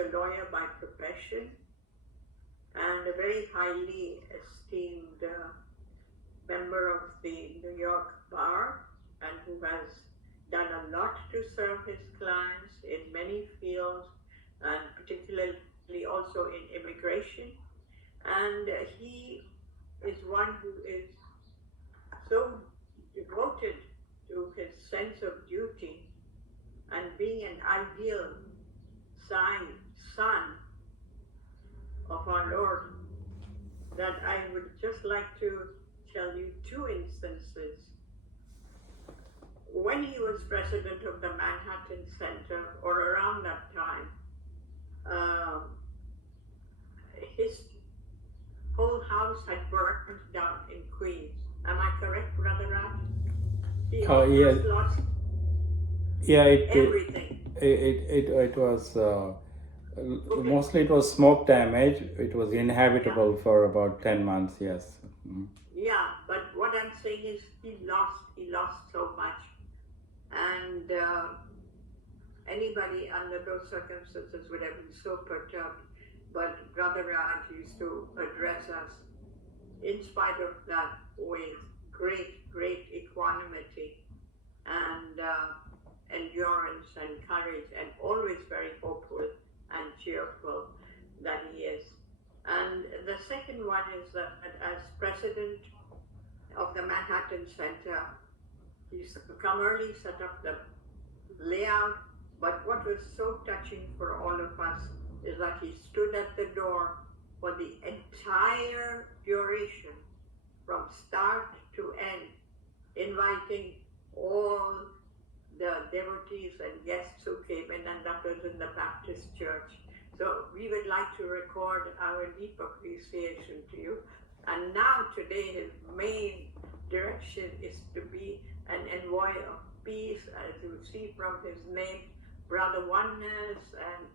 a lawyer by profession and a very highly esteemed member of the New York Bar, and who has done a lot to serve his clients in many fields, and particularly also in immigration. And he is one who is so devoted to his sense of duty and being an ideal son of our Lord, that I would just like to tell you two instances. When he was president of the Manhattan Center, or around that time, his whole house had burned down in Queens. Am I correct, Brother Raj? He almost lost everything. It was mostly it was smoke damage. It was inhabitable for about 10 months. Yes. Yeah, but what I'm saying is he lost so much, and anybody under those circumstances would have been so perturbed. But Brother Raj used to address us, in spite of that, with great equanimity and endurance and courage, and always very hopeful and cheerful that he is. And the second one is that as president of the Manhattan Center, he used to come early, set up the layout, but what was so touching for all of us is that he stood at the door for the entire duration, from start to end, inviting all the devotees and guests who came in, and that was in the Baptist church. So we would like to record our deep appreciation to you. And now today his main direction is to be an envoy of peace, as you see from his name, BrotherOneness, and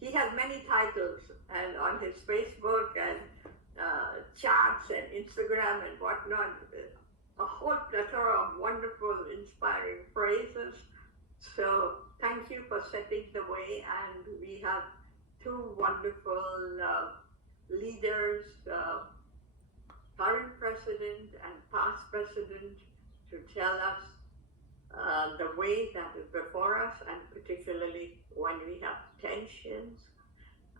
he has many titles, and on his Facebook and charts and Instagram and whatnot, a whole plethora of wonderful, inspiring phrases. So thank you for setting the way, and we have two wonderful leaders, current president and past president, to tell us the way that is before us, and particularly when we have tensions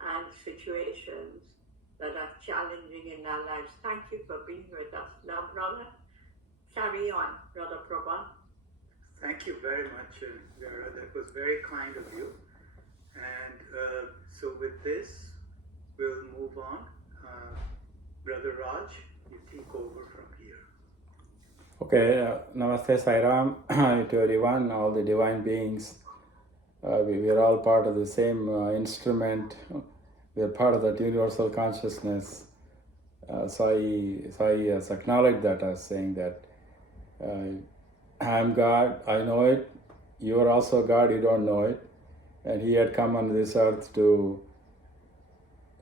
and situations that are challenging in our lives. Thank you for being with us. Now, brother, carry on, Brother Prabha. Thank you very much, Vera. That was very kind of you. And so with this, we'll move on. Brother Raj, you take over from here. Okay, Namaste Sairam to everyone, all the divine beings. We are all part of the same instrument. We are part of that universal consciousness. Sai has acknowledged that as saying that I am God, I know it. You are also God, you don't know it. And he had come on this earth to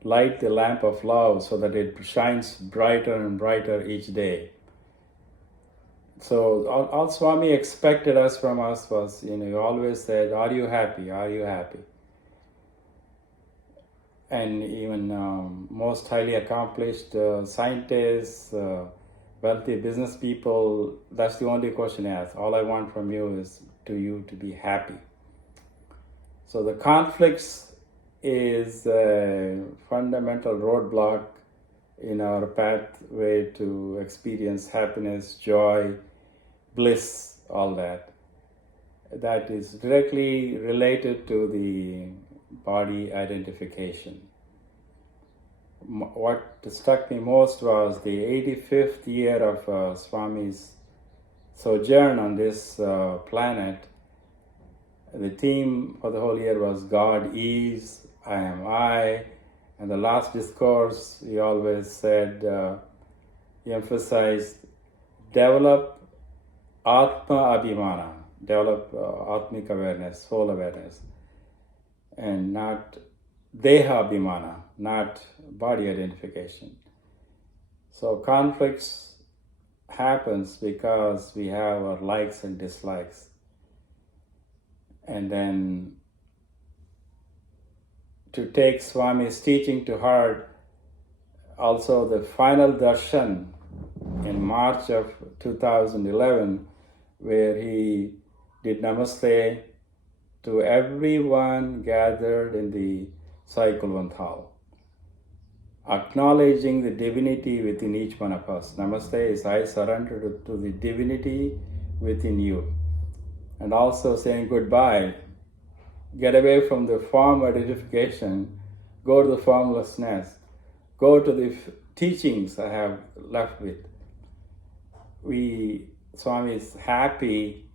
light the lamp of love so that it shines brighter and brighter each day. So all Swami expected from us was, he always said, are you happy? Are you happy? And even most highly accomplished scientists, wealthy business people, that's the only question I ask. All I want from you is to be happy. So the conflicts is a fundamental roadblock in our pathway to experience happiness, joy, bliss, all that. That is directly related to the body identification. What struck me most was the 85th year of Swami's sojourn on this planet. The theme for the whole year was God is, I am I. And the last discourse, he always said, he emphasized, develop Atma Abhimana, develop Atmic awareness, soul awareness, and not Deha Abhimana, not body identification. So conflicts happens because we have our likes and dislikes. And then to take Swami's teaching to heart. Also, the final darshan in March of 2011, where he did namaste to everyone gathered in the Sai Kulwant hall, acknowledging the divinity within each one of us. Namaste is I surrender to the divinity within you. And also saying goodbye, get away from the form identification, go to the formlessness, go to the teachings I have left with. Swami is happy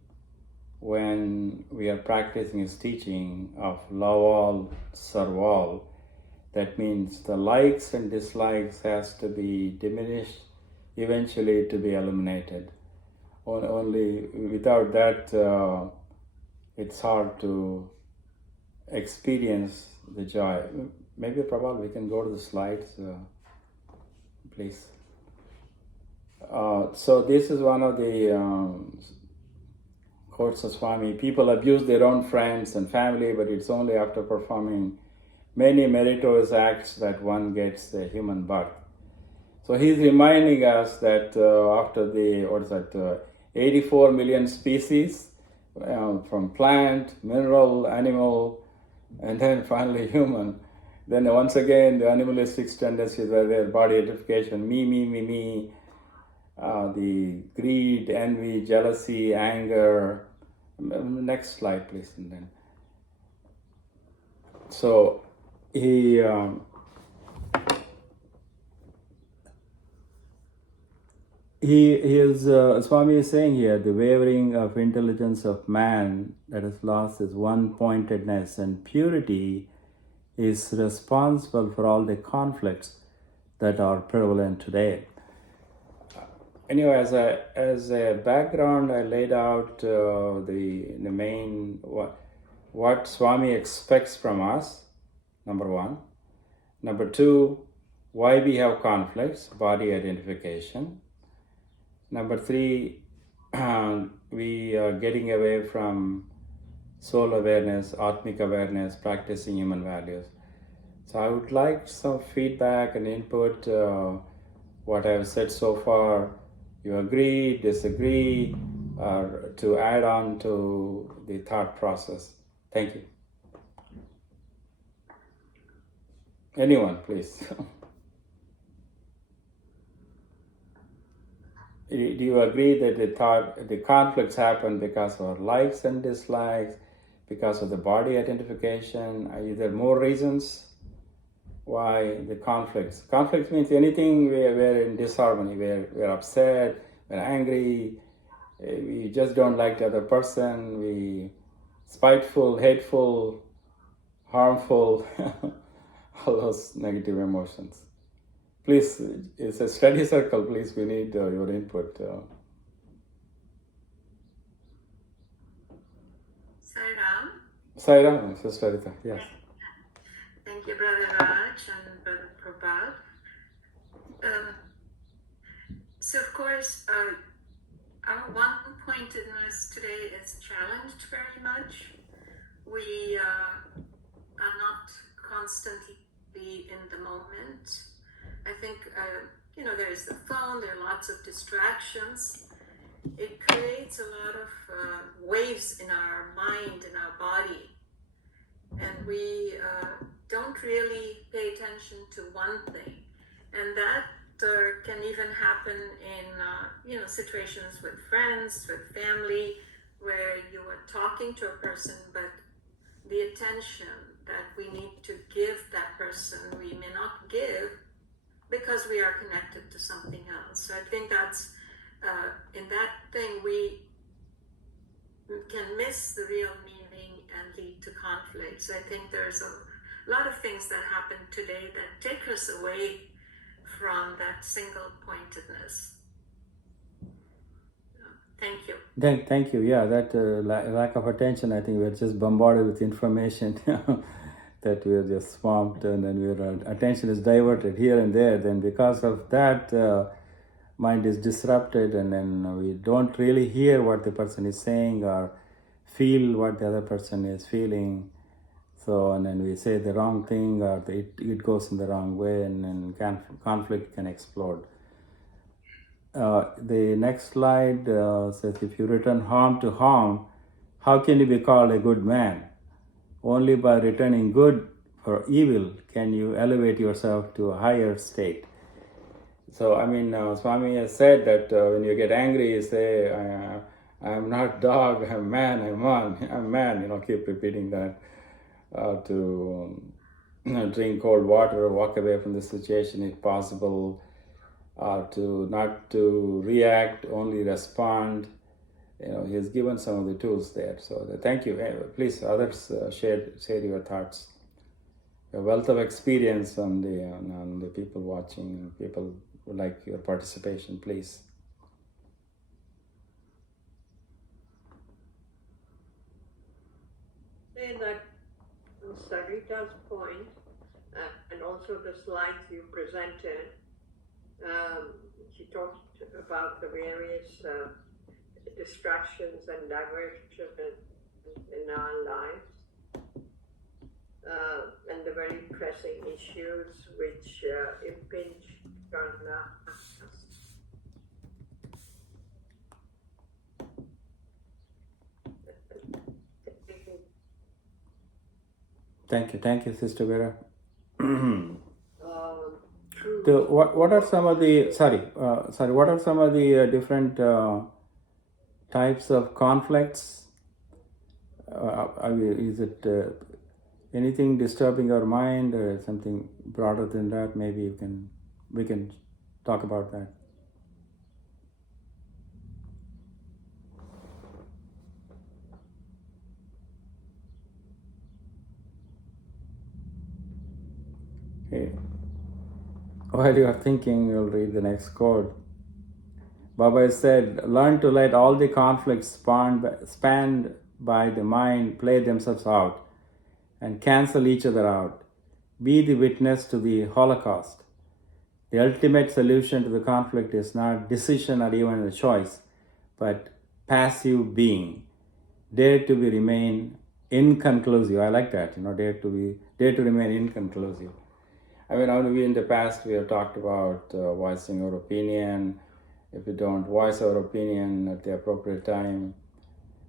when we are practicing his teaching of love all, serve all. That means the likes and dislikes has to be diminished, eventually to be eliminated. Only without that, it's hard to experience the joy. Maybe, Prabal, we can go to the slides, please. So this is one of the quotes of Swami. People abuse their own friends and family, but it's only after performing many meritorious acts that one gets a human birth. So he's reminding us that after the 84 million species, from plant, mineral, animal, and then finally human, then once again the animalistic tendencies are their body identification, me, the greed, envy, jealousy, anger. Next slide, please. And then, so Swami is saying here, the wavering of intelligence of man that is lost is one-pointedness, and purity is responsible for all the conflicts that are prevalent today. Anyway, as a background, I laid out the main what Swami expects from us. Number one. Number two, why we have conflicts, body identification. Number three, we are getting away from soul awareness, Atmic awareness, practicing human values. So I would like some feedback and input, what I have said so far. You agree, disagree, or to add on to the thought process. Thank you. Anyone, please. Do you agree that the conflicts happen because of our likes and dislikes, because of the body identification? Are there more reasons why the conflicts? Conflicts means anything we're in disharmony, we're upset, we're angry, we just don't like the other person, we spiteful, hateful, harmful, all those negative emotions. Please, it's a study circle, please, we need your input. Sairam, Sister Rita, yes. Thank you, Brother Raj and Brother Prabhat. So, of course, our one-pointedness today is challenged very much. We are not constantly in the moment. I think, there is the phone, there are lots of distractions. It creates a lot of waves in our mind, in our body. And we don't really pay attention to one thing. And that can even happen in, situations with friends, with family, where you are talking to a person, but the attention that we need to give that person, we may not give because we are connected to something else. So I think that's, in that thing, we can miss the real meaning and lead to conflict. So I think there's a lot of things that happen today that take us away from that single pointedness. Thank you. Thank you. Yeah, that lack of attention, I think we're just bombarded with information that we're just swamped, and then our attention is diverted here and there. Then because of that, mind is disrupted, and then we don't really hear what the person is saying or feel what the other person is feeling. So, and then we say the wrong thing, or it goes in the wrong way, and then conflict can explode. The next slide says, if you return harm to harm, how can you be called a good man? Only by returning good for evil can you elevate yourself to a higher state. So, I mean, Swami has said that when you get angry, you say, I'm not dog, I'm man, I'm man, keep repeating that. To drink cold water, walk away from the situation if possible, to not to react, only respond. He has given some of the tools there. So thank you. Please, others, share your thoughts. A wealth of experience on the people watching. People would like your participation, please. Say that Sarita's point, and also the slides you presented, she talked about the various distractions and diversions in our lives, and the very pressing issues which impinge on us. Thank you, Sister Vera. What are some of the what are some of the different types of conflicts? Is it anything disturbing our mind, or something broader than that? Maybe we can talk about that. Okay. While you are thinking, you'll read the next quote. Baba said, learn to let all the conflicts spanned by the mind play themselves out and cancel each other out. Be the witness to the Holocaust. The ultimate solution to the conflict is not decision or even a choice, but passive being. Dare to remain inconclusive. I like that. Dare to remain inconclusive. I mean, we in the past we have talked about voicing our opinion. If we don't voice our opinion at the appropriate time,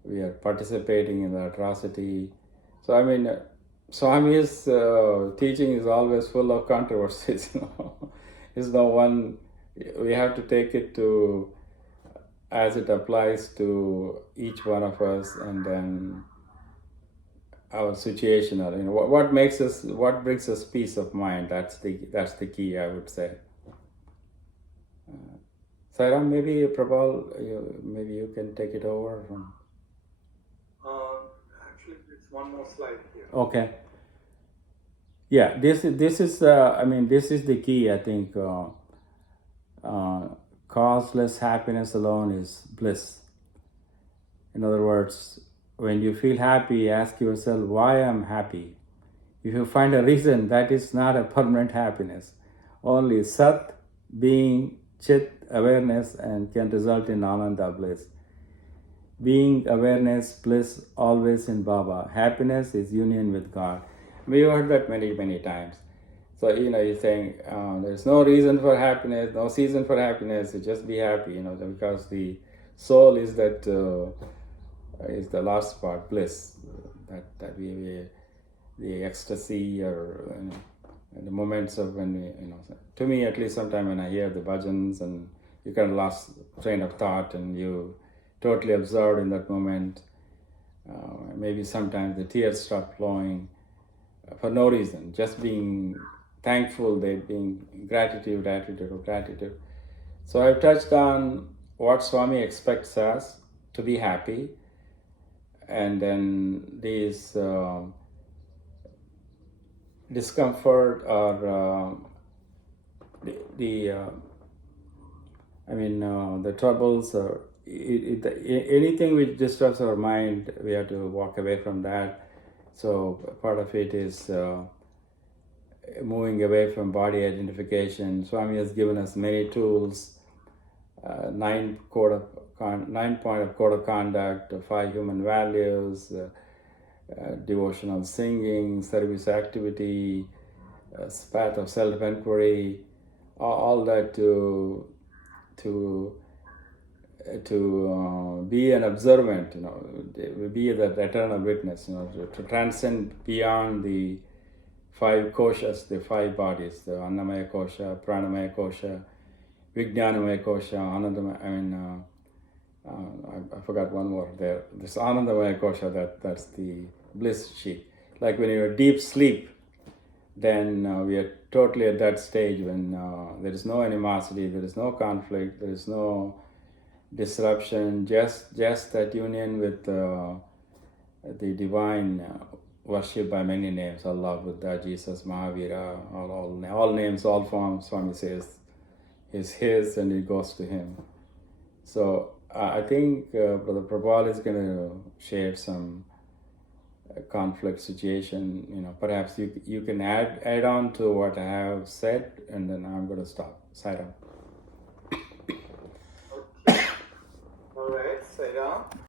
we are participating in the atrocity. So I mean, Swami's teaching is always full of controversies. It's the one we have to take it to as it applies to each one of us, and then our situational. What brings us peace of mind. That's the key, I would say. Sairam, maybe Prabal, maybe you can take it over from. Actually, it's one more slide here. Okay. Yeah, this is this is the key. I think causeless happiness alone is bliss. In other words, when you feel happy, ask yourself why I'm happy. If you find a reason, that is not a permanent happiness. Only Sat, being, Chit, awareness, and can result in Ananda, bliss. Being, awareness, bliss, always in Baba. Happiness is union with God. We've heard that many, many times. So, you're saying there's no reason for happiness, no season for happiness, you just be happy, because the soul is that, is the last part, bliss, that we the ecstasy, or the moments of when we, to me at least, sometimes when I hear the bhajans and you kind of lost train of thought and you totally absorbed in that moment, maybe sometimes the tears start flowing for no reason, just being thankful, being gratitude. So I've touched on what Swami expects us to be happy, and then these discomfort or the troubles, or anything which disturbs our mind, we have to walk away from that. So part of it is moving away from body identification. Swami has given us many tools, 9-point of code of conduct, 5 human values, devotional singing, service activity, path of self-inquiry, all that to be an observant, be that eternal witness, to transcend beyond the five koshas, the five bodies, the Annamaya kosha, Pranamaya kosha, Vijnanamaya kosha, Anandamaya, I forgot one more there. This Anandamaya kosha, that's the bliss sheet. Like when you're deep sleep, then we are totally at that stage when there is no animosity, there is no conflict, there is no disruption, just that union with the divine, worship by many names, Allah, Buddha, Jesus, Mahavira, all names, all forms, Swami says, is his and it goes to him. So I think Brother Prabhupada is going to share some conflict situation. Perhaps you can add on to what I have said, and then I'm going to stop. Sairam. Okay. All right, Sairam.